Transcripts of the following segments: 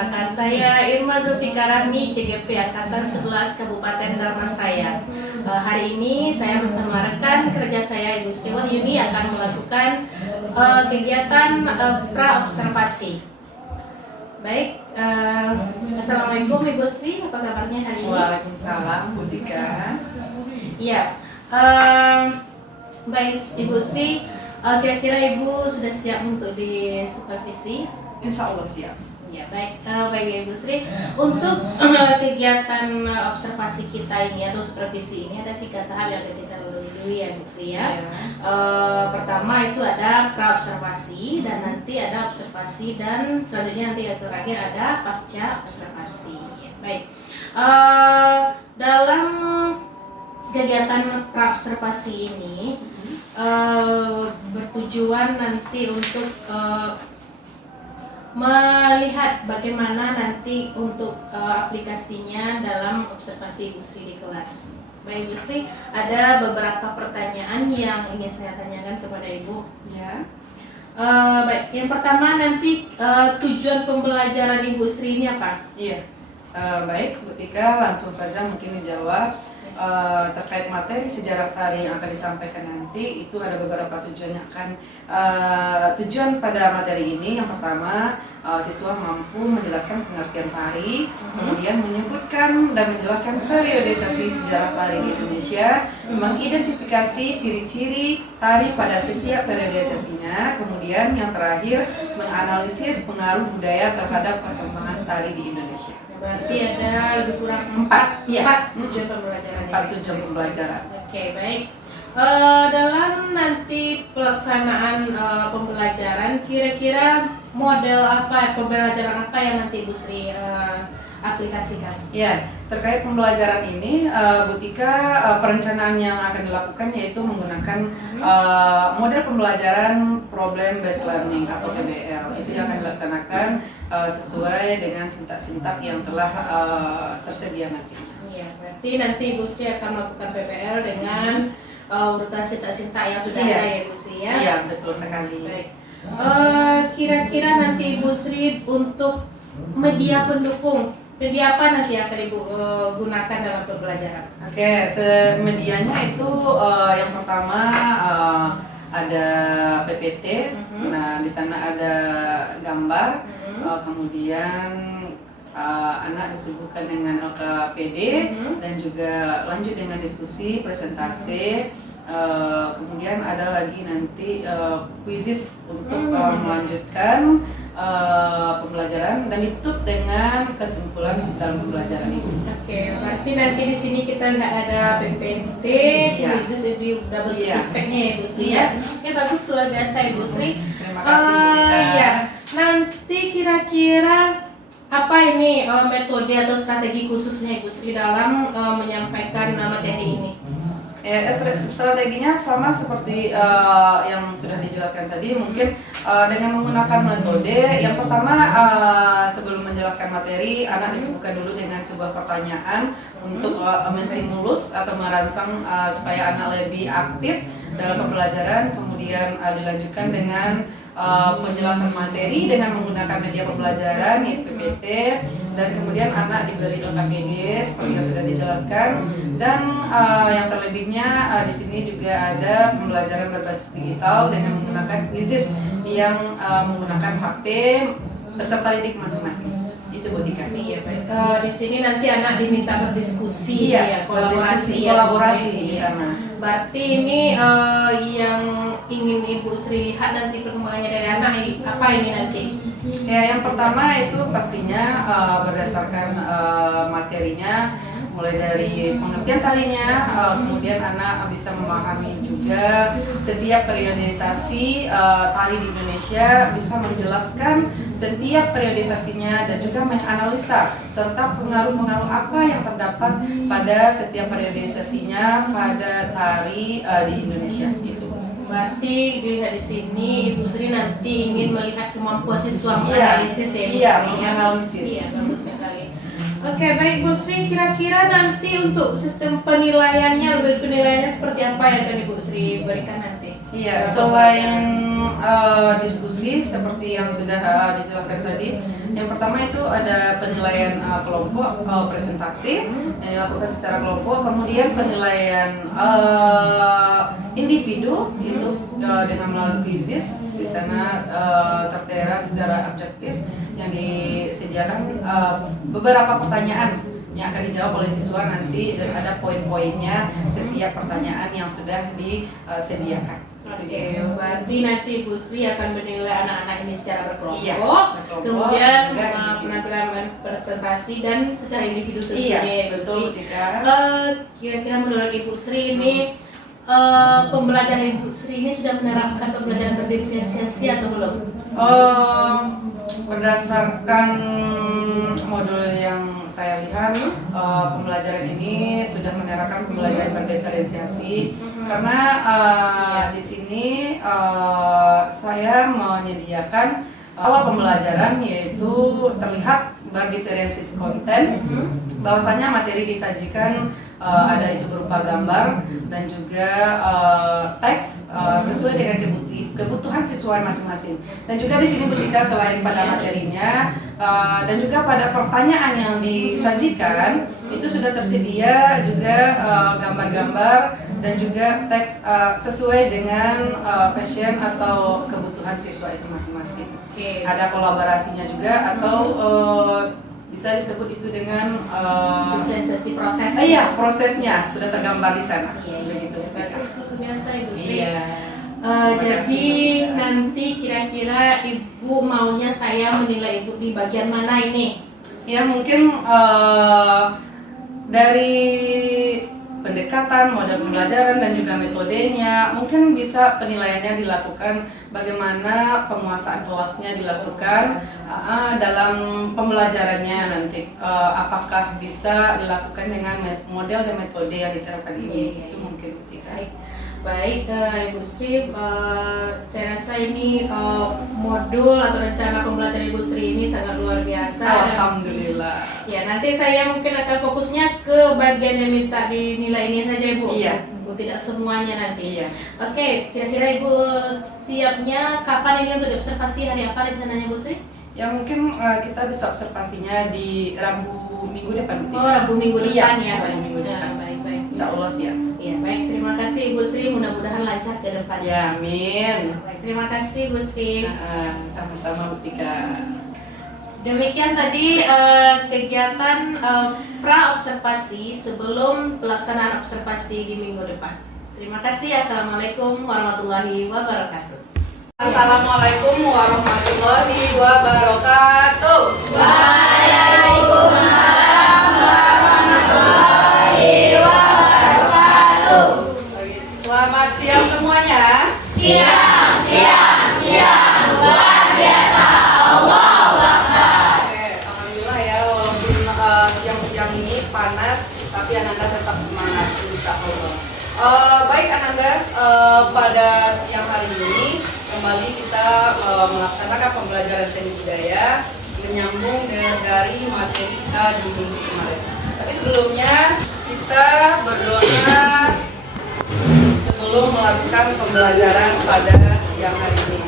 Perkenalkan, saya Irma Zulfikar Rahmi, CGP Angkatan 11 Kabupaten Dharmasraya. Hari ini saya bersama rekan kerja saya Ibu Sri Wahyuni akan melakukan kegiatan pra-observasi. Baik, Assalamualaikum Ibu Sri, apa kabarnya hari ini? Waalaikumsalam, Bu Dika. Iya, baik Ibu Sri, kira-kira Ibu sudah siap untuk disupervisi? Insya Allah siap. Ya, baik Ibu Sri. Untuk kegiatan observasi kita ini atau supervisi ini ada 3 tahap yang akan kita lalui ya Bu Sri ya. Pertama itu ada pra-observasi, dan nanti ada observasi, dan selanjutnya nanti yang terakhir ada pasca observasi. Ya, baik. Dalam kegiatan pra-observasi ini bertujuan nanti untuk melihat bagaimana nanti untuk aplikasinya dalam observasi Ibu Sri di kelas. Baik Ibu Sri, ada beberapa pertanyaan yang ingin saya tanyakan kepada Ibu. Ya. Baik, yang pertama nanti tujuan pembelajaran Ibu Sri ini apa? Iya. Baik, Bu Tika, langsung saja mungkin dijawab. Terkait materi sejarah tari yang akan disampaikan nanti, itu ada beberapa tujuan yang akan tujuan pada materi ini. Yang pertama, siswa mampu menjelaskan pengertian tari, kemudian menyebutkan dan menjelaskan periodisasi sejarah tari di Indonesia, mengidentifikasi ciri-ciri tari pada setiap periodisasinya, kemudian yang terakhir menganalisis pengaruh budaya terhadap perkembangan tari di Indonesia. Berarti ada lebih kurang 4 tujuan pembelajaran. 4 tujuan pembelajaran. Oke, baik. Dalam nanti pelaksanaan pembelajaran, kira-kira model apa, pembelajaran apa yang nanti Ibu Sri aplikasikan? Ya, terkait pembelajaran ini, Bu Tika, perencanaan yang akan dilakukan yaitu menggunakan model pembelajaran problem based learning atau PBL. Itu yang akan dilaksanakan sesuai dengan sintak-sintak yang telah tersedia nanti. Iya, berarti nanti Ibu Sri akan melakukan PBL dengan urutan sintak-sintak yang sudah ada ya Ibu Sri ya? Iya, betul sekali. Baik. Kira-kira nanti Ibu Sri untuk media pendukung, media apa nanti yang akan Ibu gunakan dalam pembelajaran? Oke, medianya itu yang pertama ada PPT. Nah, di sana ada gambar, kemudian anak disebutkan dengan LKPD, dan juga lanjut dengan diskusi, presentasi. Kemudian ada lagi nanti quizzes untuk melanjutkan pembelajaran, dan ditutup dengan kesimpulan dalam pembelajaran itu. Oke, berarti nanti di sini kita lihat ada PPT, quizzes, double feedbacknya ya Ibu Sri ya. Oke, bagus, luar biasa Ibu Sri. Terima kasih Bu Tika. Ya, nanti kira-kira apa ini metode atau strategi khususnya Ibu Sri dalam menyampaikan materi ini? Strateginya sama seperti yang sudah dijelaskan tadi, mungkin dengan menggunakan metode. Yang pertama, sebelum menjelaskan materi, anak disibukkan dulu dengan sebuah pertanyaan untuk menstimulus atau merangsang supaya anak lebih aktif dalam pembelajaran. Kemudian dilanjutkan dengan penjelasan materi dengan menggunakan media pembelajaran yaitu PPT, dan kemudian anak diberi LKPD seperti yang sudah dijelaskan, dan yang terlebihnya di sini juga ada pembelajaran berbasis digital dengan menggunakan quizzes yang menggunakan HP peserta didik masing-masing. Itu Bu Tika. Iya, baik. Di sini nanti anak diminta berdiskusi, kolaborasi di sana. Berarti ini yang ingin Ibu Sri lihat nanti perkembangannya dari anak ini apa ini nanti? Ya, yang pertama itu pastinya berdasarkan materinya, mulai dari pengertian tarinya, kemudian anak bisa memahami juga setiap periodisasi tari di Indonesia, bisa menjelaskan setiap periodisasinya dan juga menganalisa serta pengaruh-pengaruh apa yang terdapat pada setiap periodisasinya pada tari di Indonesia itu. Berarti dilihat di sini Ibu Sri nanti ingin melihat kemampuan siswa menganalisis ya Ibu Sri. Menganalisis. Iya, bagus sekali. Oke, baik Bu Sri, kira-kira nanti untuk sistem penilaiannya, penilaiannya seperti apa yang akan Ibu Sri berikan nanti? Iya, selain diskusi seperti yang sudah dijelaskan tadi, yang pertama itu ada penilaian kelompok presentasi yang dilakukan secara kelompok, kemudian penilaian individu itu dengan melalui quizzes. Di sana tertera secara objektif yang disediakan beberapa pertanyaan yang akan dijawab oleh siswa nanti, dan ada poin-poinnya setiap pertanyaan yang sudah disediakan. Oke, berarti nanti Bu Sri akan menilai anak-anak ini secara berkelompok, Iya, berkelompok, kemudian juga individu. penampilan presentasi dan secara individu tentunya. Iya, Bu betul Sri. ketika Kira-kira menurut Ibu Sri ini pembelajaran Ibu Sri ini sudah menerapkan pembelajaran berdiferensiasi atau belum? berdasarkan modul yang saya lihat, pembelajaran ini sudah menerapkan pembelajaran berdiferensiasi karena di sini saya menyediakan awal pembelajaran yaitu terlihat berdiferensiasi konten, bahwasanya materi disajikan ada itu berupa gambar dan juga teks sesuai dengan kebutuhan siswa masing-masing. Dan juga di sini Butika selain pada materinya dan juga pada pertanyaan yang disajikan itu sudah tersedia juga gambar-gambar dan juga teks sesuai dengan fashion atau kebutuhan siswa itu masing-masing. Oke. Ada kolaborasinya juga atau bisa disebut itu dengan Diferensiasi proses. iya, prosesnya sudah tergambar di sana. Iya, Begitu. bagus, luar biasa Ibu Sri. Iya. Jadi nanti kira-kira Ibu maunya saya menilai Ibu di bagian mana ini? Ya mungkin dari pendekatan, model pembelajaran dan juga metodenya, mungkin bisa penilaiannya dilakukan bagaimana penguasaan kelasnya dilakukan dalam pembelajarannya nanti, apakah bisa dilakukan dengan model dan metode yang diterapkan ini. Itu mungkin Baik, Ibu Sri, saya rasa ini modul atau rencana pembelajaran Ibu Sri ini sangat luar biasa. Alhamdulillah. Ya, nanti saya mungkin akan fokusnya ke bagian yang minta dinilai ini saja, Ibu. Iya. Bu, tidak semuanya nanti. Iya. Oke, kira-kira Ibu siapnya kapan ini untuk diobservasi, hari apa rencananya, Bu Sri? Ya mungkin kita bisa observasinya di Rabu minggu depan. Oh, Rabu minggu depan Iya, ya. Rabu minggu depan. Baik. Insya Allah siap. Iya, baik. Terima kasih Ibu Sri. Mudah-mudahan lancar ke depannya. Ya, amin. Baik, terima kasih Bu Sri. Sama-sama Butika. Demikian tadi kegiatan pra-observasi sebelum pelaksanaan observasi di minggu depan. Terima kasih. Assalamualaikum warahmatullahi wabarakatuh. Assalamualaikum warahmatullahi wabarakatuh. Selamat siang semuanya. Alhamdulillah ya, walaupun siang-siang ini panas, tapi Ananda tetap semangat, insya Allah. Baik Ananda, pada siang hari ini kembali kita melaksanakan pembelajaran seni budaya menyambung dari materi kita di minggu kemarin. Tapi sebelumnya kita berdoa sebelum melakukan pembelajaran pada siang hari ini.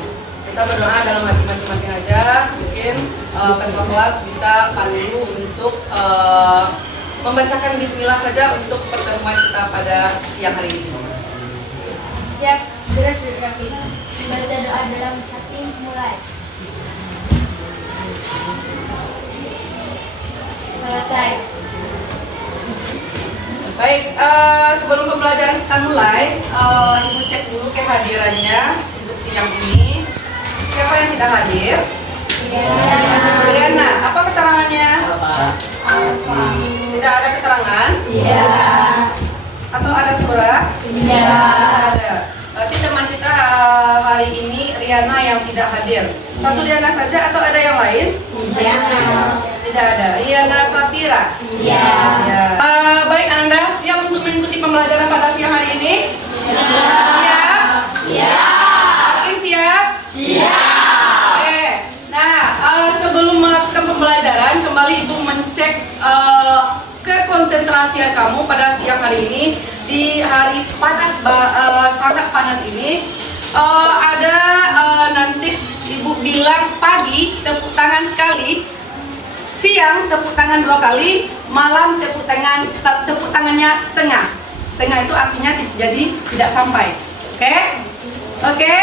Kita berdoa dalam hati masing-masing aja. Mungkin ketua kelas bisa pandu untuk membacakan bismillah saja untuk pertemuan kita pada siang hari ini. Siap, gerak kaki. Baca doa dalam hati, mulai. Selesai. Baik, sebelum pembelajaran kita mulai, Ibu cek dulu kehadirannya untuk siang ini. Siapa yang tidak hadir? Riana, apa keterangannya? Tidak ada keterangan? Iya. Atau ada surat? Iya. Tidak ada. Berarti teman kita hari ini Riana yang tidak hadir. Satu Riana saja atau ada yang lain? Iya. Tidak ada. Riana Safira. Iya. Ya. Baik Anda, siap untuk mengikuti pembelajaran pada siang hari ini? Siap? Yakin siap? Oke. Nah, sebelum melakukan pembelajaran, kembali Ibu mencek kekonsentrasian kamu pada siang hari ini. Di hari panas, sangat panas ini, ada nanti ibu bilang pagi tepuk tangan sekali, siang tepuk tangan 2 kali, malam tepuk tangannya setengah. Setengah itu artinya jadi tidak sampai. Oke? Oke?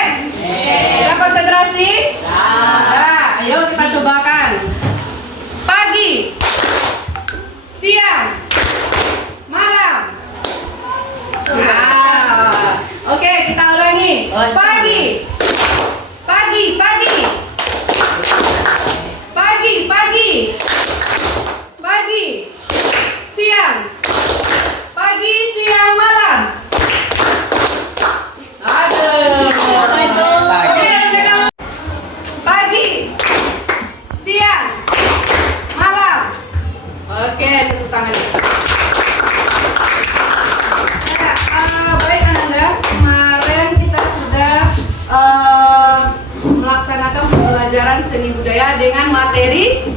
Sudah konsentrasi? Nah, ayo kita cobakan. Pagi, siang, malam. Nah, oke, kita ulangi. Pagi, pagi, pagi, pagi, pagi, pagi, siang, pagi, siang, malam. Aduh. Oke, sekarang pagi, siang, malam. Oke, tepuk tangan. Baik Ananda, kemarin kita sudah melaksanakan pembelajaran seni budaya dengan materi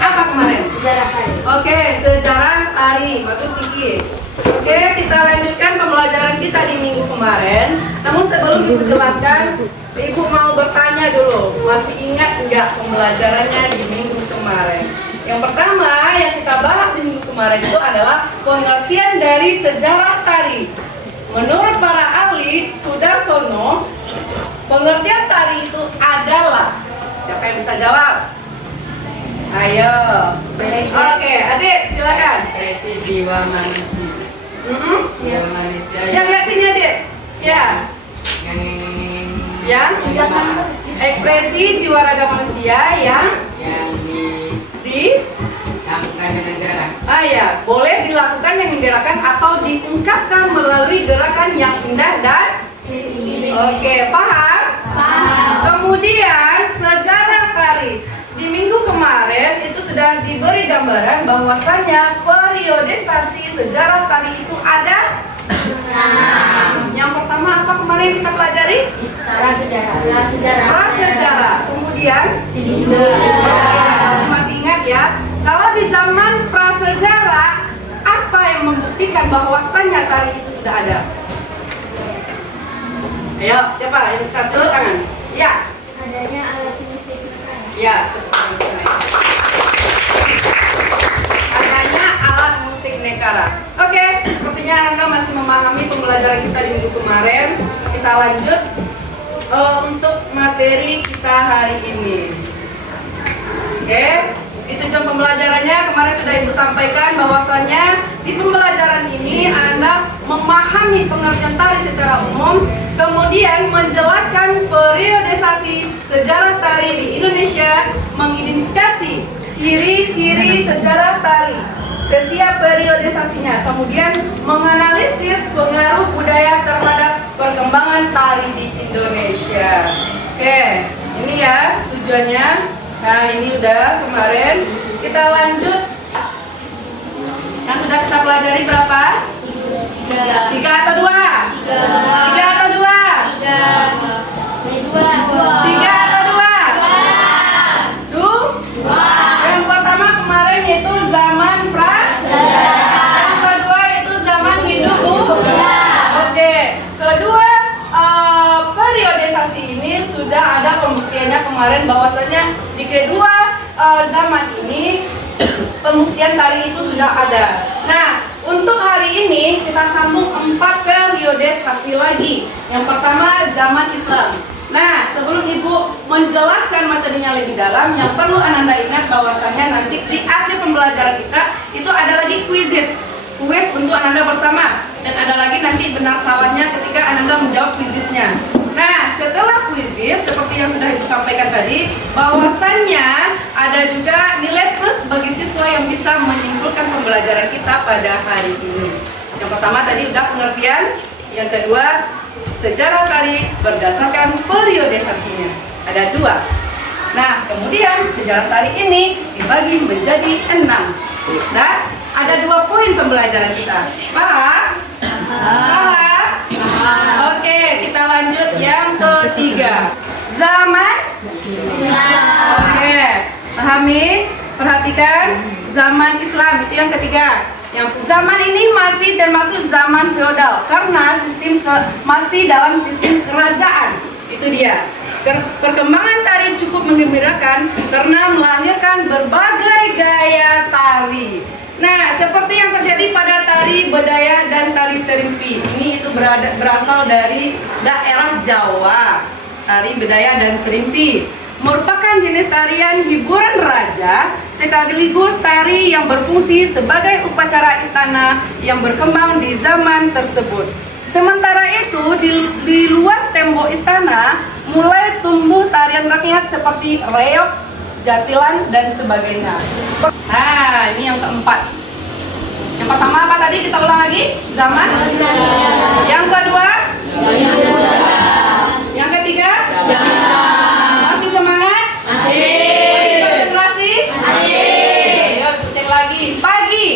apa kemarin? Sejarah tari. Oke, sejarah tari. Bagus Kiki. Oke, kita lanjutkan pembelajaran kita di minggu kemarin. Namun sebelum Ibu jelaskan, Ibu mau bertanya dulu. Masih ingat nggak pembelajarannya di minggu kemarin? Yang pertama yang kita bahas di minggu kemarin itu adalah pengertian dari sejarah tari. Menurut para ahli Sudarsono, pengertian tari itu adalah, siapa yang bisa jawab? Ayo. Oke, adik silakan. Ekspresi jiwa manusia. Jiwa manusia Yang lihat sini adik. Ya. Yang ekspresi jiwa raga manusia yang dilakukan dengan gerakan. ya, boleh dilakukan dengan gerakan atau diungkapkan melalui gerakan yang indah dan oke, paham? Kemudian sejarah tari. Di minggu kemarin itu sudah diberi gambaran bahwasannya periodisasi sejarah tari itu ada 6. Yang pertama apa kemarin kita pelajari? Prasejarah. Kemudian masih ingat ya? Kalau di zaman prasejarah, apa yang membuktikan bahwasannya tari itu sudah ada? Ayo, siapa yang bisa tuh tangan? Ya. Adanya alat musik. Ya. Adanya alat musik nekara. Oke, sepertinya Anda masih memahami pembelajaran kita di minggu kemarin. Kita lanjut untuk materi kita hari ini. Oke, itu jam pembelajarannya. Kemarin sudah Ibu sampaikan bahwasannya di pembelajaran ini Anda memahami pengertian tari secara umum, kemudian menjelaskan periodisasi sejarah tari di Indonesia, mengidentifikasi ciri-ciri sejarah tari setiap periodisasinya, kemudian menganalisis pengaruh budaya terhadap perkembangan tari di Indonesia. Oke, ini ya tujuannya. Nah, ini udah kemarin. Kita lanjut. Yang sudah kita pelajari berapa? 3 atau 2? 3 atau 2? 3 atau 2? 2. Yang pertama kemarin yaitu zaman prasejarah. Yang kedua itu zaman hidup budaya. Oke. Kedua, periodisasi ini sudah ada pembuktiannya kemarin bahwasanya di kedua zaman ini pembuktian tari itu sudah ada. Nah, untuk hari ini kita sambung 4 periodisasi lagi. Yang pertama zaman Islam. Nah, sebelum Ibu menjelaskan materinya lebih dalam, yang perlu Ananda ingat bahwasanya nanti di akhir pembelajaran kita itu ada lagi kuis untuk Ananda bersama, dan ada lagi nanti benar salahnya ketika Ananda menjawab kuisnya. Nah, setelah kuis seperti yang sudah Ibu sampaikan tadi, bahwasannya ada juga nilai plus bagi siswa yang bisa menyimpulkan pembelajaran kita pada hari ini. Yang pertama tadi udah pengertian, yang kedua sejarah tari berdasarkan periodisasinya. Ada 2. Nah, kemudian sejarah tari ini dibagi menjadi 6. Nah, ada 2 poin pembelajaran kita. Paham? Paham? Oke, kita lanjut yang ketiga. Zaman Islam. Oke, pahami, perhatikan zaman Islam itu yang ketiga. Yang zaman ini masih termasuk zaman feodal karena sistem masih dalam sistem kerajaan. Itu dia. Perkembangan tari cukup menggembirakan karena melahirkan berbagai gaya tari. Nah, seperti yang terjadi pada tari Bedaya dan tari Serimpi. Ini itu berasal dari daerah Jawa. Tari Bedaya dan Serimpi merupakan jenis tarian hiburan raja sekaligus tari yang berfungsi sebagai upacara istana yang berkembang di zaman tersebut. Sementara itu di luar tembok istana mulai tumbuh tarian rakyat seperti reog, jatilan, dan sebagainya. Nah, ini yang keempat. Yang pertama apa tadi? Kita ulang lagi. Zaman. Yang kedua. Yang ketiga. Masih semangat? Masih konsentrasi? Masih. Ayo cek lagi. Pagi,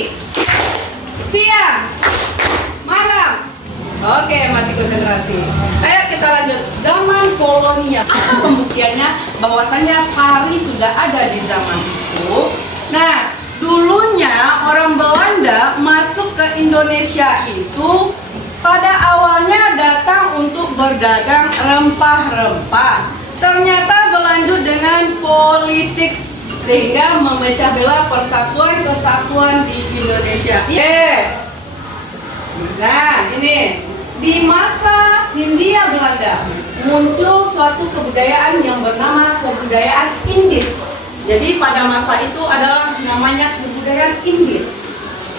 siang, malam. Oke, masih konsentrasi. Ayo kita lanjut. Zaman kolonial. Apa pembuktiannya bahwasanya tari sudah ada di zaman itu? Nah, dulunya orang Belanda masuk ke Indonesia itu pada awalnya datang untuk berdagang rempah-rempah. Ternyata berlanjut dengan politik sehingga memecah belah persatuan-persatuan di Indonesia. Nah, ini di masa Hindia Belanda muncul suatu kebudayaan yang bernama kebudayaan Indis. Jadi pada masa itu adalah namanya kebudayaan Indis.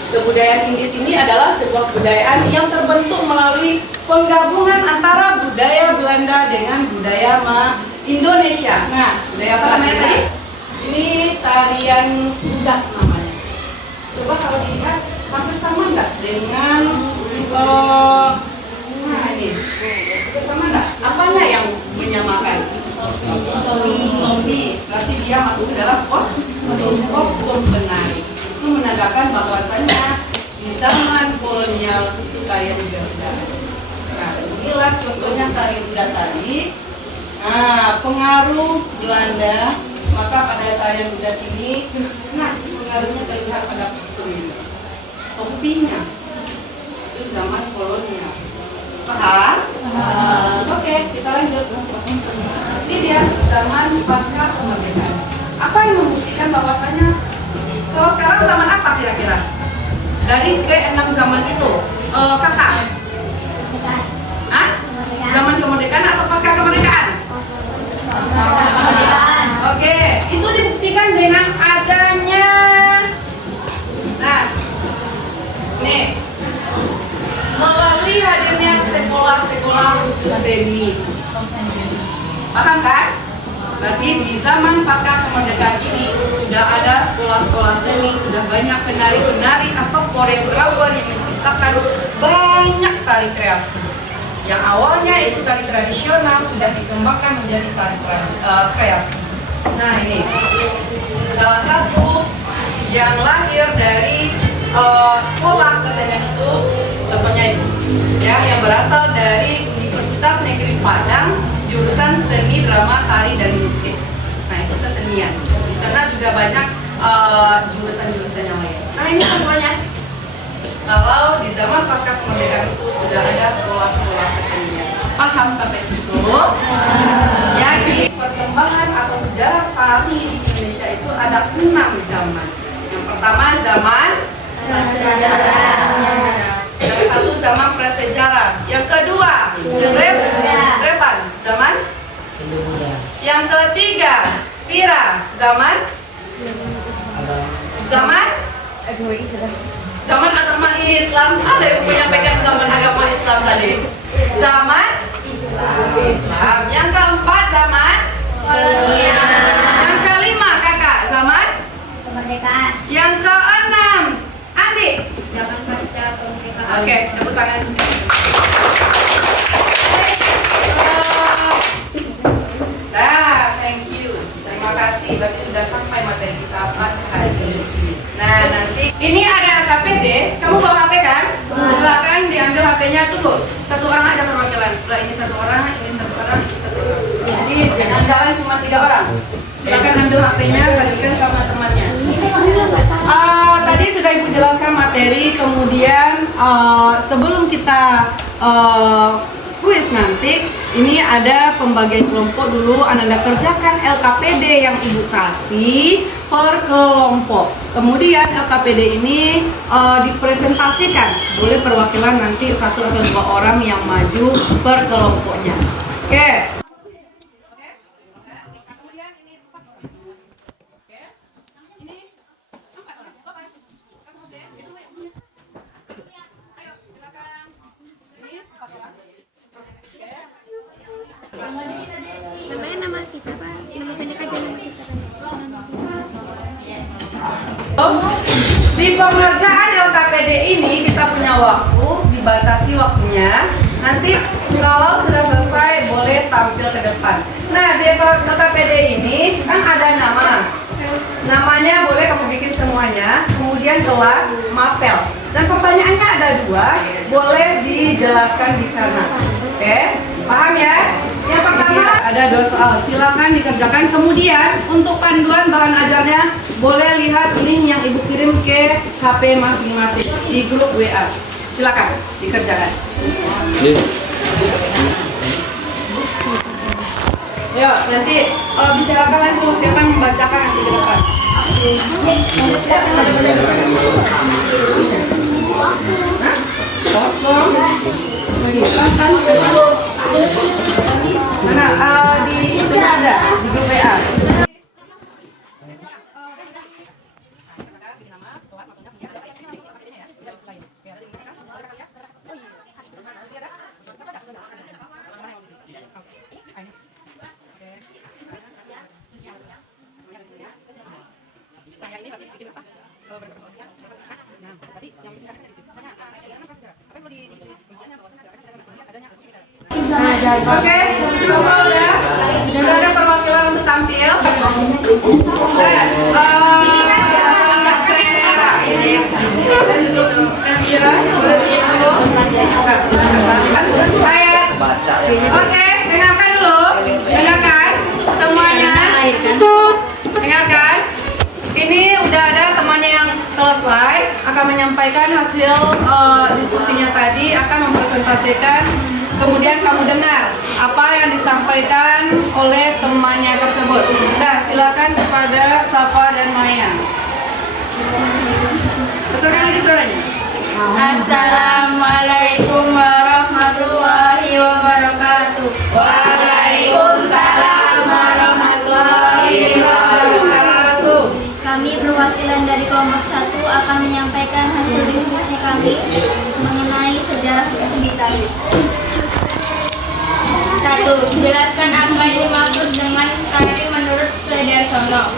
Kebudayaan Indis ini adalah sebuah kebudayaan yang terbentuk melalui penggabungan antara budaya Belanda dengan budaya Indonesia. Nah, budaya apa namanya tadi? Ini tarian budak namanya. Coba kalau dilihat hampir sama nggak dengan nah ini bersama nggak? Apanya yang menyamakan? Topi. Berarti dia masuk ke dalam kostum penari. Itu menandakan bahwasannya di zaman kolonial itu tarian juga sudah ada. Nah, inilah contohnya tari budak tadi. Nah, pengaruh Belanda, maka pada tarian budak ini, nah pengaruhnya terlihat pada kostum ini. Topinya itu zaman kolonial. Paham? Oke, kita lanjut. Ini dia zaman pasca kemerdekaan. Apa yang membuktikan bahwasanya kalau sekarang zaman apa kira-kira? Dari ke-6 zaman itu, kakak? Hah? Zaman kemerdekaan atau pasca kemerdekaan? Oke, itu dibuktikan dengan adanya. Nah, nih, melalui hadirnya sekolah-sekolah khusus seni. Paham kan? Berarti di zaman pasca kemerdekaan ini sudah ada sekolah-sekolah seni, sudah banyak penari-penari atau koreografer yang menciptakan banyak tari kreasi. Yang awalnya itu tari tradisional sudah dikembangkan menjadi tari kreasi. Nah, ini salah satu yang lahir dari sekolah kesenian itu, contohnya ini, ya, yang berasal dari Universitas Negeri Padang, jurusan seni, drama, tari, dan musik. Nah, itu kesenian. Di sana juga banyak jurusan-jurusan yang lain. Nah, ini contohnya. Kalau di zaman pasca kemerdekaan itu sudah ada sekolah-sekolah kesenian. Paham sampai situ? Jadi perkembangan atau sejarah tari di Indonesia itu ada 6 zaman. Yang pertama zaman yang satu zaman prasejarah. Yang kedua Revan zaman. Yang ketiga Vira zaman agama Islam. Ada yang menyampaikan zaman agama Islam tadi. Zaman Islam. Yang keempat zaman kolonial. Yang kelima kakak zaman kemerdekaan. Yang keenam Andi zaman pasca kemerdekaan. Oke, tepuk tangan. Thank you. Terima kasih. Berarti sudah sampai materi kita pada hari ini. Nah, nanti ini ada KPD. Kamu bawa HP kan? Silakan diambil HP-nya. Tunggu. Satu orang aja perwakilan. Sebelah ini satu orang, ini satu orang, ini satu orang. Jadi yang jalan cuma 3 orang. Silakan ambil HP-nya, bagikan sama temannya. Tadi sudah Ibu jelaskan materi, kemudian sebelum kita kuis nanti, ini ada pembagian kelompok dulu. Anda kerjakan LKPD yang Ibu kasih per kelompok. Kemudian LKPD ini dipresentasikan, boleh perwakilan nanti 1 atau 2 orang yang maju per kelompoknya. Oke. Namanya nama kita Pak, nama pendek aja nama kita. Di pengerjaan LKPD ini kita punya waktu, dibatasi waktunya. Nanti kalau sudah selesai boleh tampil ke depan. Nah, di LKPD ini kan ada nama. Namanya boleh kamu bikin semuanya, kemudian kelas, mapel. Dan pertanyaannya ada 2, boleh dijelaskan di sana. Oke, paham ya? Yang pertama ada 2 soal, silakan dikerjakan. Kemudian untuk panduan bahan ajarnya boleh lihat link yang Ibu kirim ke HP masing-masing di grup WA. Silakan dikerjakan. Yuk, nanti bicarakan langsung siapa yang membacakan nanti ke depan. Hah? Kosong. Silakan. Mana? Di itu ada di grup WA. Oke, semua udah ada perwakilan untuk tampil. Tes, Oke, dengarkan dulu, dengarkan semuanya, dengarkan. Ini udah ada temannya yang selesai, akan menyampaikan hasil diskusinya tadi, akan mempresentasikan. Kemudian kamu dengar apa yang disampaikan oleh temannya tersebut. Nah, silakan kepada Safa dan Maya. Besarkan lagi suaranya. Assalamualaikum warahmatullahi wabarakatuh. Waalaikumsalam warahmatullahi wabarakatuh. Kami perwakilan dari kelompok 1 akan menyampaikan hasil diskusi kami mengenai sejarah studi tari. 1. Jelaskan apa yang dimaksud dengan tari menurut Sudarsono.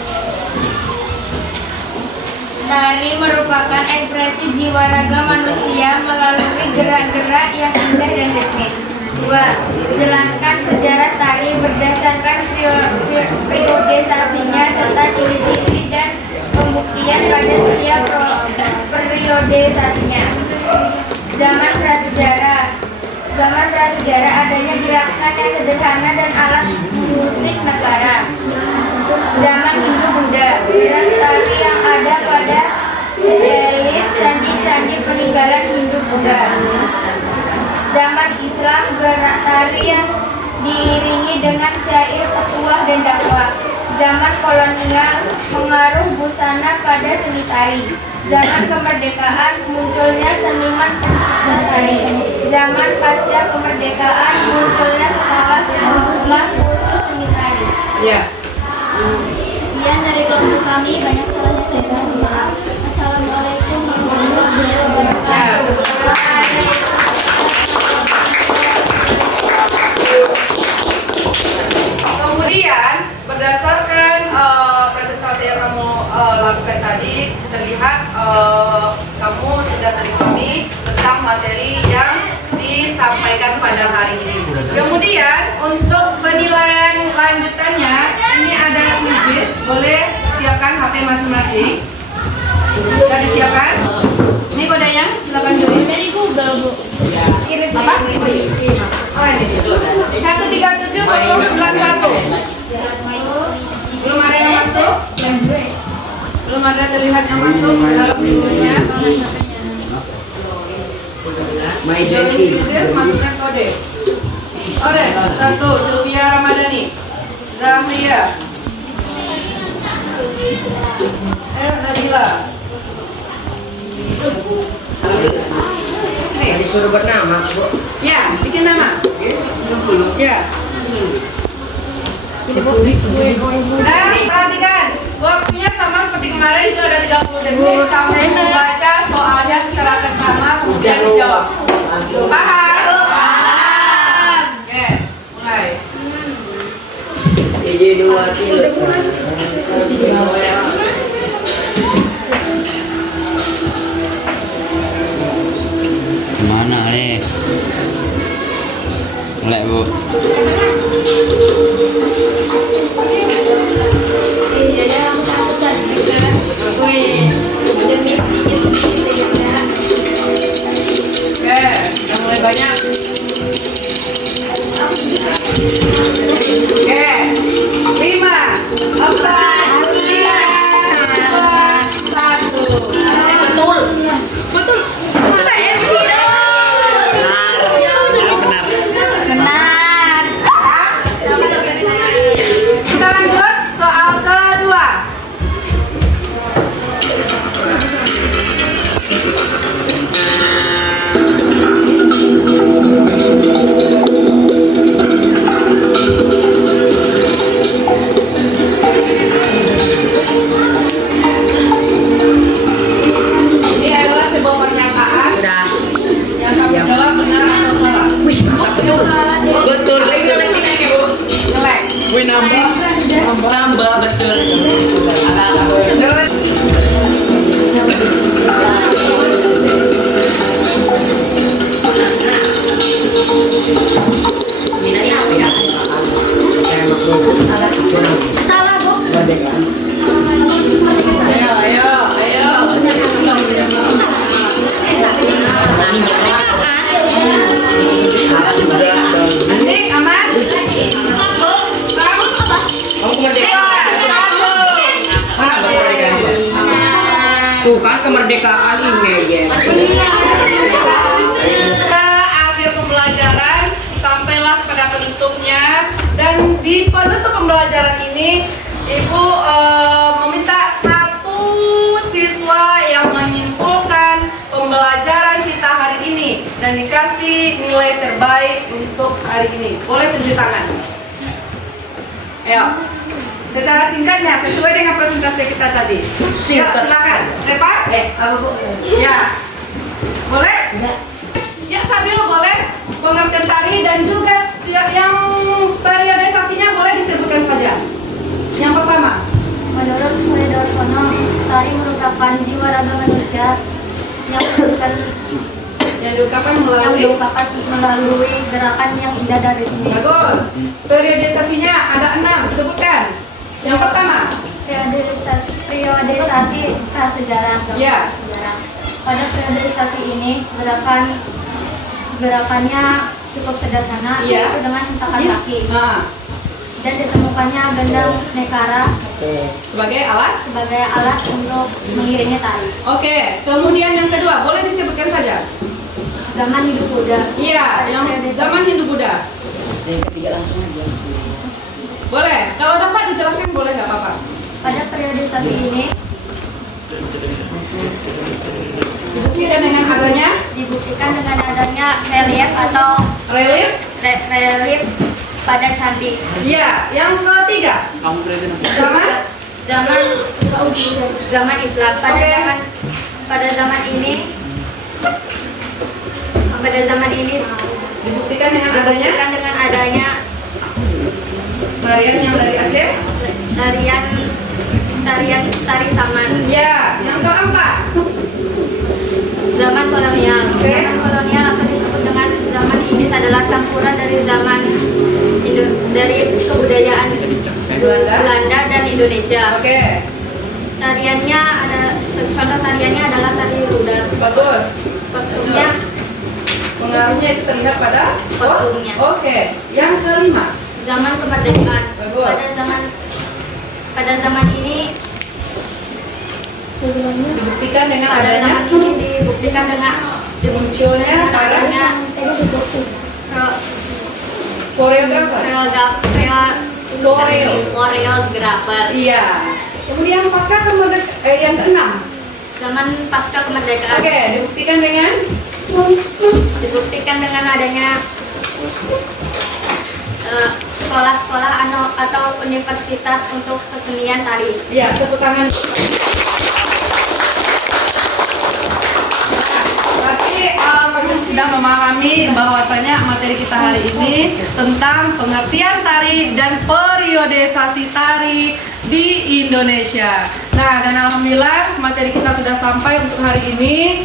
Tari merupakan ekspresi jiwa raga manusia melalui gerak-gerak yang indah dan ritmis. 2. Jelaskan sejarah tari berdasarkan periodisasinya serta ciri-ciri dan pembuktian pada setiap periodisasinya. Zaman prasejarah. Zaman prasejarah adanya gerakan yang sederhana dan alat musik negara. Zaman Hindu-Buddha, dan tari yang ada pada relief candi-candi peninggalan Hindu-Buddha. Zaman Islam, gerak tari yang diiringi dengan syair petuah dan dakwah. Zaman kolonial, pengaruh busana pada seni tari. Zaman kemerdekaan, munculnya seniman pencipta tari. Zaman pasca kemerdekaan, munculnya sekolah khusus seni tari. Ya. Sekian dari kelompok kami, banyak salahnya saya mohon maaf. Assalamualaikum warahmatullahi wabarakatuh. Kemudian berdasarkan presentasi yang kamu lakukan tadi, terlihat kamu sudah sering pahami tentang materi yang disampaikan pada hari ini. Kemudian untuk penilaian lanjutannya, ini ada quizzes, boleh siapkan HP masing-masing. Sudah disiapkan? Ini kodenya, silakan join. Dari Google, Bu. Apa? Oh ini. 1370091. Belum ada yang masuk? Belum ada ada terlihat yang masuk dalam bisnisnya? Join business masuknya kode. Oke, 1 Sylvia Ramadhani, Zahria, Nadila. Disuruh bernama, Bu. Ya, bikin nama. Ya. Nah, perhatikan, waktunya sama seperti kemarin, itu ada 30 detik. Kamu membaca soalnya secara seksama kemudian dijawab. Paham? Oke, mulai. 7, 2, 3. Gimana nih? Mulai, Bu. Oke, yang mulai banyak. Oke, 5, 4, 3, 2, 1. Betul. Betul. Benar. Kita lanjut soal kedua. Ini adalah sebuah pernyataan Sudah. yang kamu jawab benar atau salah. Betul. Ngelek. Wih, nambah betul. Ini apa ya? Salah, Bu. Ayo. Anik, aman? Kamu kemerdekaan. Satu. Tuh kan kemerdekaan ini ya. Akhir pembelajaran, sampailah pada penutupnya. Dan di penutup pembelajaran ini, Ibu meminta satu siswa yang menyimpulkan pembelajaran kita hari ini dan dikasih nilai terbaik untuk hari ini. Boleh tunjuk tangan. Ayo. Secara singkatnya sesuai dengan presentasi kita tadi. Ya, silakan. Repat? Apa Bu? Ya. Boleh? Ya, sambil boleh pengertian tari dan juga yang periodisasinya boleh disebutkan saja. Yang pertama, Menurut Surya Darsono, tari merupakan jiwa raga manusia yang yang diungkapkan melalui gerakan yang indah dan ritmis. bagus. Periodisasinya ada 6, sebutkan. Yang pertama, Periodisasi prasejarah. Ya. Sejarah. Pada periodisasi ini gerakannya cukup sederhana, Iya. yaitu dengan hentakan kaki. Nah, Dan ditemukannya gendang nekara sebagai alat. sebagai alat untuk mengiringi tari. Oke, kemudian yang kedua, boleh disebutkan saja. Zaman hidup Buddha. Iya, yang zaman Hindu-Buddha. Yang ketiga langsung aja. Boleh, kalau dapat dijelaskan boleh nggak apa-apa. Pada periodisasi ini Dibuktikan dengan adanya dibuktikan dengan adanya relief atau relief. relief pada candi. Iya, yang ketiga, zaman. Zaman Islam. Oke. Pada zaman ini Dibuktikan dengan adanya dibuktikan dengan adanya tarian yang dari Aceh. tari saman. Ya, yang keempat. Zaman kolonial. Oke. Zaman kolonial akan disebut dengan zaman Indis, adalah campuran dari zaman dari kebudayaan Belanda dan Indonesia. Oke, Tariannya contoh tariannya adalah tari rudal. bagus. Kostumnya Pengaruhnya itu terlihat pada Kostumnya. Oke, yang kelima. zaman kemerdekaan. Bagus. Pada zaman ini Dibuktikan dengan adanya dibuktikan dengan munculnya adanya koreografer. koreografer. Iya. Kemudian pasca kemerdekaan yang keenam. Zaman pasca kemerdekaan. Oke, dibuktikan dengan Adanya sekolah-sekolah atau universitas untuk kesenian tari. ya tepuk tangan. Berarti kalian sudah memahami bahwasanya materi kita hari ini tentang pengertian tari dan periodisasi tari di Indonesia. Nah, dan alhamdulillah materi kita sudah sampai untuk hari ini.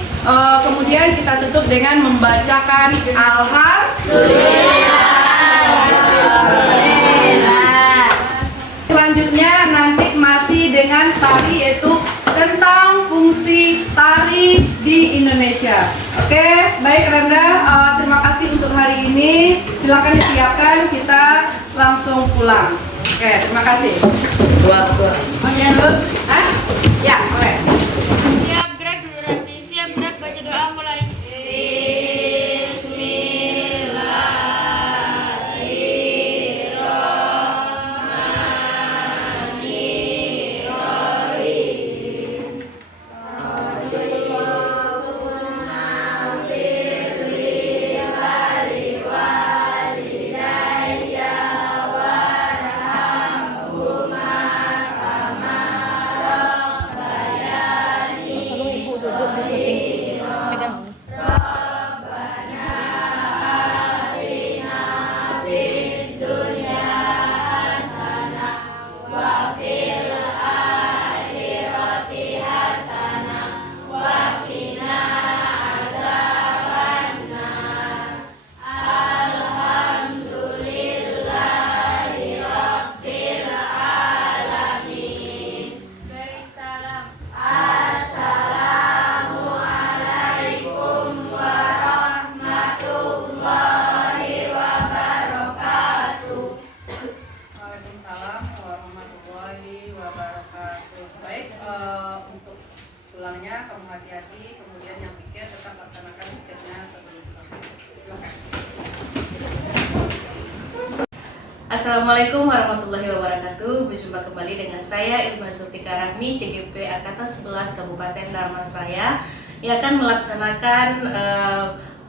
Kemudian kita tutup dengan membacakan Alhamdulillah. Selanjutnya nanti masih dengan tari, yaitu tentang fungsi tari di Indonesia. Oke, baik Randa, terima kasih untuk hari ini. Silakan disiapkan, kita langsung pulang. Oke, terima kasih. Dua. Oke, Ruth. Ya, oke. Siap gerak dulu Raffi. Siap gerak, baca doa mulai. Waalaikumsalam warahmatullahi wabarakatuh. Baik, untuk pulangnya kamu hati-hati, kemudian yang pikir tetap laksanakan pikirnya sebelum pulang. Silakan. Assalamualaikum warahmatullahi wabarakatuh. Berjumpa kembali dengan saya Irma Zulfikar Rahmi, CGP Angkatan 11 Kabupaten Dharmasraya, yang akan melaksanakan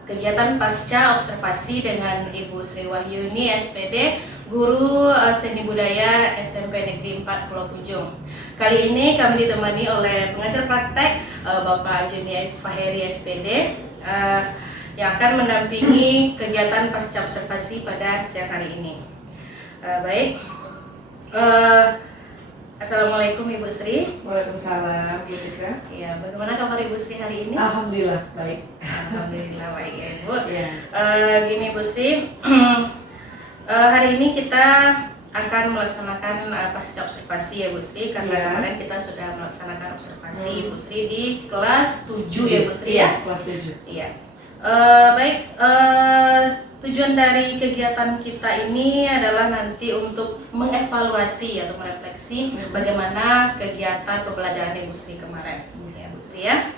kegiatan pasca observasi dengan Ibu Sri Wahyuni SPD, Guru Seni Budaya SMP Negeri 4 Pulau Punjung. Kali ini kami ditemani oleh pengajar praktek Bapak Juni Faheri SPD, yang akan mendampingi kegiatan pasca observasi pada siang hari ini. Baik, Assalamualaikum Ibu Sri. Waalaikumsalam, Bu Fitra. Ya, bagaimana kabar Ibu Sri hari ini? Alhamdulillah baik. Alhamdulillah baik ya Ibu. Ya. Gini Bu Sri, hari ini kita akan melaksanakan pasca observasi ya Bu Sri, karena Ya. kemarin kita sudah melaksanakan observasi Bu Sri di kelas 7 ya Bu Sri ya. Kelas 7. Iya. Baik, tujuan dari kegiatan kita ini adalah nanti untuk mengevaluasi atau merefleksi bagaimana kegiatan pembelajaran Ibu Sri kemarin, ya Bu Sri ya.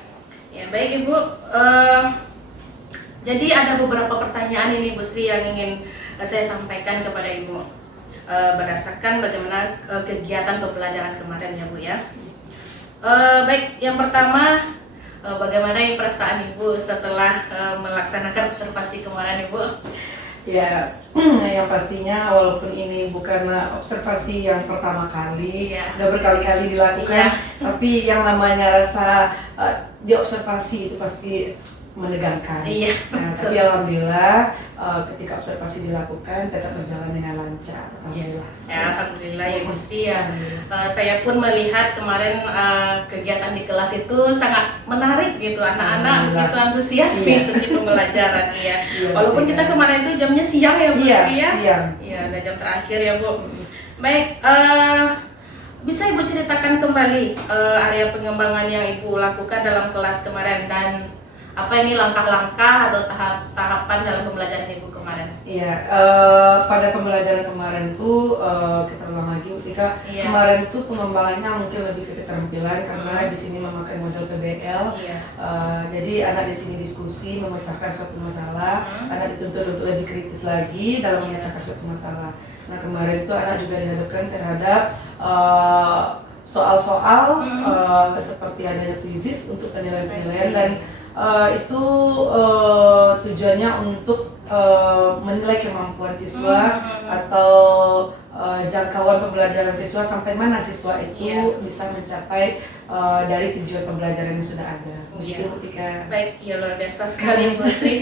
Ya baik Ibu. Jadi ada beberapa pertanyaan ini Bu Sri yang ingin saya sampaikan kepada Ibu berdasarkan bagaimana kegiatan pembelajaran kemarin ya Bu ya. Baik, yang pertama, bagaimana perasaan Ibu setelah melaksanakan observasi kemarin Ibu? Ya, yang pastinya walaupun ini bukan observasi yang pertama kali, Iya. udah berkali-kali dilakukan, tapi yang namanya rasa diobservasi itu pasti menegangkan. Iya, Nah, betul. tapi alhamdulillah ketika observasi dilakukan tetap berjalan dengan lancar. Alhamdulillah. Ya, alhamdulillah ya Gusti ya. Saya pun melihat kemarin kegiatan di kelas itu sangat menarik gitu, anak-anak Alhamdulillah. begitu antusias Iya. mengikuti pembelajaran ya. Iya, Walaupun iya. kita kemarin itu jamnya siang ya Bu Iya, Sri ya. siang. Iya, udah jam terakhir ya Bu. Baik, bisa Ibu ceritakan kembali area pengembangan yang Ibu lakukan dalam kelas kemarin dan apa ini langkah-langkah atau tahapan dalam pembelajaran Ibu kemarin? kemarin? Iya, pada pembelajaran kemarin tuh kita ulang lagi ketika Iya. kemarin tuh pengembangannya mungkin lebih ke keterampilan karena di sini memakai model PBL. Iya. Jadi anak di sini diskusi memecahkan suatu masalah, anak dituntut untuk lebih kritis lagi dalam memecahkan suatu masalah. Nah kemarin tuh anak juga dihadapkan terhadap soal-soal seperti adanya quizzes untuk penilaian-penilaian dan itu tujuannya untuk menilai kemampuan siswa atau jangkauan pembelajaran siswa sampai mana siswa itu Iya. bisa mencapai dari tujuan pembelajaran yang sudah ada. Iya. Itu ketika Baik, ya luar biasa sekali Ibu Sri.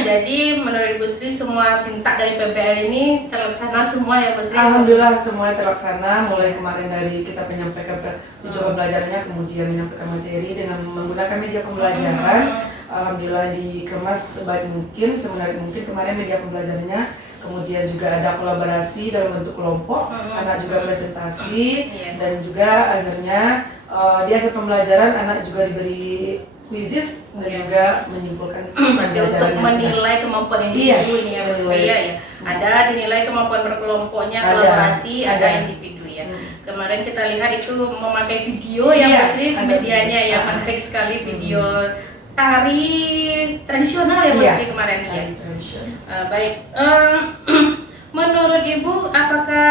Jadi menurut Ibu Sri semua sintak dari PBL ini terlaksana semua ya Bu Sri? Alhamdulillah semuanya terlaksana mulai kemarin dari kita menyampaikan tujuan pembelajarannya kemudian menyampaikan materi dengan menggunakan media pembelajaran. Alhamdulillah dikemas sebaik mungkin, semenarik mungkin kemarin media pembelajarannya. Kemudian juga ada kolaborasi dalam bentuk kelompok, anak juga presentasi dan juga akhirnya di akhir pembelajaran anak juga diberi quizzes dan juga menyimpulkan Untuk pembelajaran yang sudah. menilai kemampuan Iya, individu ini ya Bu Sri menilai. ya. Ada dinilai kemampuan berkelompoknya, Ada, kolaborasi, ada ada. individu ya. Kemarin kita lihat itu memakai video ya Iya, Bu Sri, ada medianya video. yang menarik sekali video tari tradisional ya Bu Iya, Sri kemarin ya. tari tradisional. Baik, menurut Ibu apakah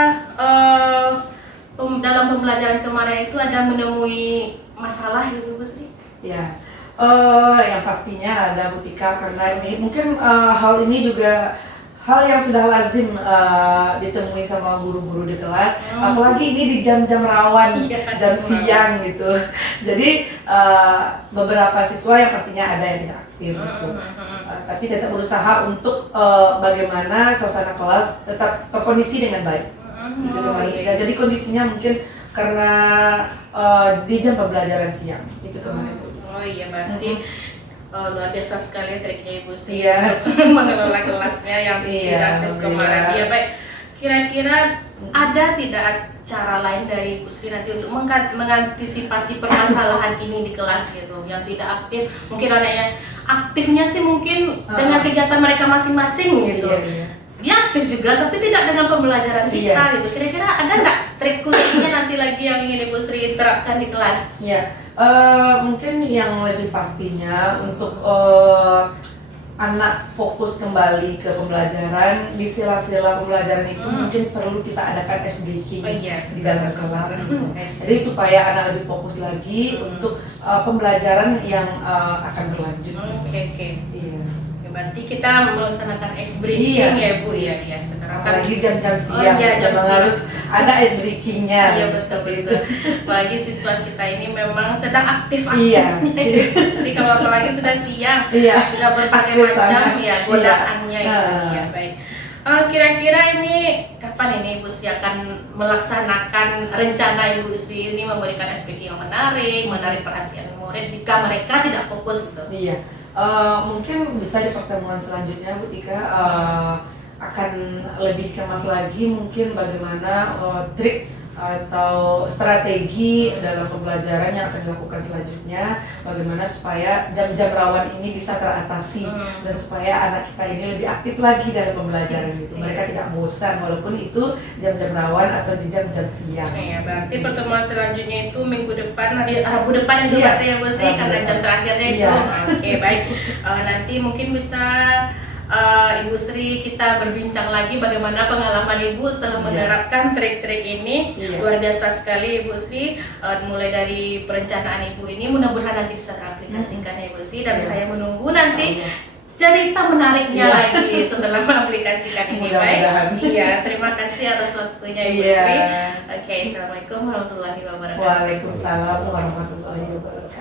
dalam pembelajaran kemarin itu ada menemui masalah gitu Bu Sri? Ya, yang pastinya ada Bu Tika karena ini mungkin hal ini juga hal yang sudah lazim ditemui sama guru-guru di kelas, apalagi ini di jam-jam rawan, Iya, jam jam siang gitu. Jadi beberapa siswa yang pastinya ada yang tidak aktif gitu. Tapi tetap berusaha untuk bagaimana suasana kelas tetap terkondisi dengan baik. Gitu kemarin. iya. Ya, jadi kondisinya mungkin karena di jam pembelajaran siang itu kemarin. Oh iya, berarti luar biasa sekali triknya Ibu Sri Iya. untuk mengelola kelasnya yang Iya, tidak aktif kemarin. alhamdulillah. Iya baik. Kira-kira ada tidak cara lain dari Ibu Sri nanti untuk mengantisipasi permasalahan ini di kelas gitu, yang tidak aktif? Mungkin anaknya aktifnya sih mungkin dengan kegiatan mereka masing-masing gitu. Iya, iya. Dia aktif juga tapi tidak dengan pembelajaran kita Iya. gitu. Kira-kira ada nggak trik khususnya nanti lagi yang ingin Ibu Sri terapkan di kelas? Ya, mungkin yang lebih pastinya untuk anak fokus kembali ke pembelajaran di sela-sela pembelajaran itu mungkin perlu kita adakan ice breaking Oh iya, di dalam kelas. Gitu. Ice Jadi supaya anak lebih fokus lagi untuk pembelajaran yang akan berlanjut. Oke. Iya. Ya, berarti kita melaksanakan ice breaking Iya. ya Bu ya. Iya, sekarang kan Apalagi jam-jam Oh siang, iya, jam memang siang. harus ada ice breakingnya. Iya seperti betul. Apalagi siswa kita ini memang sedang aktif-aktifnya. Iya. Sri kalau apalagi sudah siang, Iya. sudah berbagai Aktif macam sangat. ya godaannya Iya. itu. Iya, baik. Kira-kira ini kapan ini Ibu Sri akan melaksanakan rencana Ibu Sri ini memberikan ice breaking yang menarik perhatian murid jika mereka tidak fokus gitu? Iya, mungkin bisa di pertemuan selanjutnya Bu Tika akan lebih kemas lagi mungkin bagaimana trik atau strategi dalam pembelajaran yang akan dilakukan selanjutnya, bagaimana supaya jam-jam rawan ini bisa teratasi dan supaya anak kita ini lebih aktif lagi dalam pembelajaran gitu. Mereka tidak bosan walaupun itu jam-jam rawan atau di jam-jam siang. Iya, berarti pertemuan selanjutnya itu minggu depan, hari Rabu depan itu Iya, berarti ya Bu Sri, Rabu karena depan. jam terakhirnya itu. Iya. Oke, baik. Nanti mungkin bisa Ibu Sri kita berbincang lagi bagaimana pengalaman Ibu setelah Iya. menerapkan trik-trik ini. Iya. Luar biasa sekali Ibu Sri, mulai dari perencanaan Ibu ini mudah-mudahan nanti bisa teraplikasikan ya Ibu Sri, dan Iya. saya menunggu nanti Insyaallah. cerita menariknya Iya. lagi setelah mengaplikasikan ini. Mudah-mudahan. Baik. Iya, terima kasih atas waktunya Ibu Iya. Sri. Oke, assalamualaikum warahmatullahi wabarakatuh. Waalaikumsalam warahmatullahi wabarakatuh.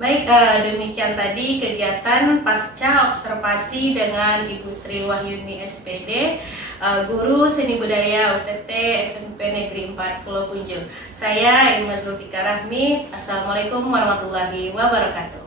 Baik, demikian tadi kegiatan pasca observasi dengan Ibu Sri Wahyuni SPD, Guru Seni Budaya UPT SMP Negeri 4 Pulau Punjung. Saya Ilma Zulfikar Rahmi. Assalamualaikum warahmatullahi wabarakatuh.